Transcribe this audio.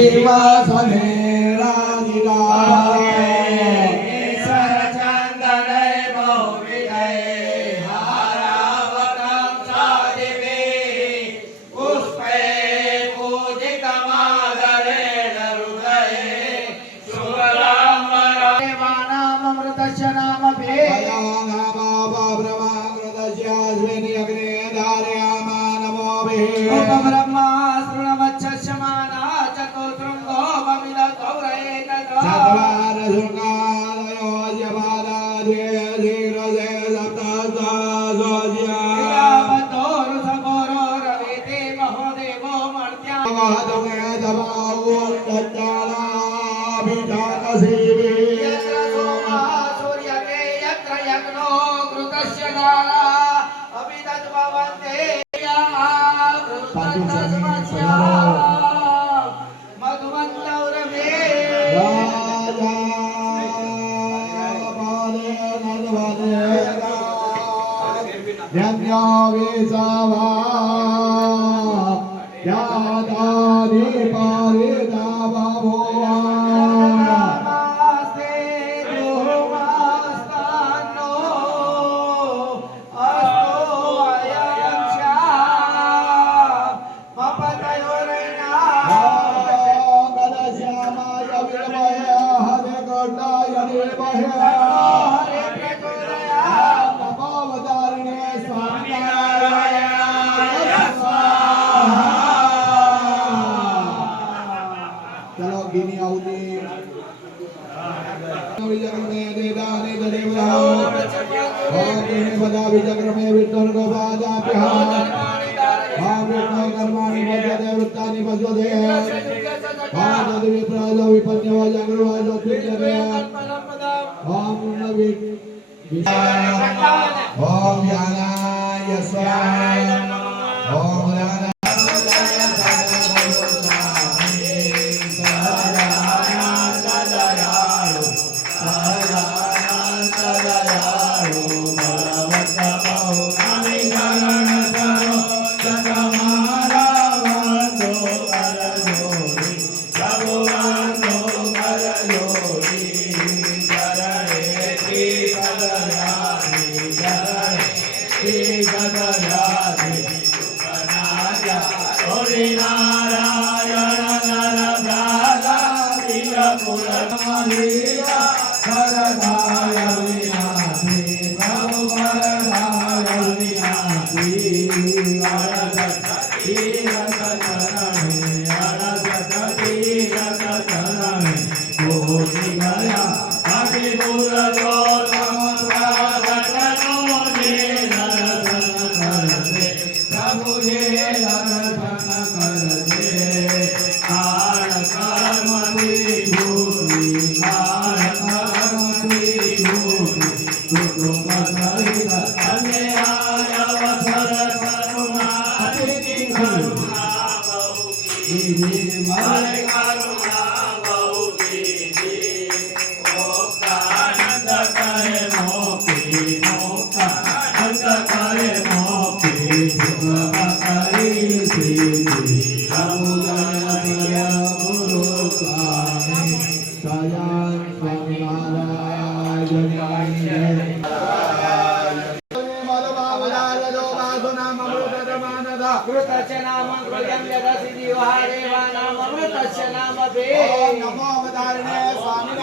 सिंहासने राधिकाय सरचन्दने बहुविधये हारावतं साधिवे पुष्पे पूजितमादरेण हृदये शुभरामरामानामृतस्य नामभे उपब्रह्मा श्रुणवच्छस्य माना चतुर्दृङ्गो भविद गौरये यत्र सोमः सूर्यके यत्र यज्ञो घृतस्य नाना अभिदद्भवन्ते मधुमन्तौरमे चलो गिनी आउली विजग्र में देदाने देवला ओम गिनी बदा विजग्र में विष्णु को बाजा बिहार ओम विष्णु कर्माणि मध्य वृत्तानि मध्य ओम देवी प्रालो विपन्यो जग्रवालो तुजरे ओम नवि ओम ज्ञानाय स्वाहा ओम ज्ञान कृतस्य नाम कृतं यदसि जीवहारेवानामृतस्य नाम भे नमो अवतारिणे स्वामी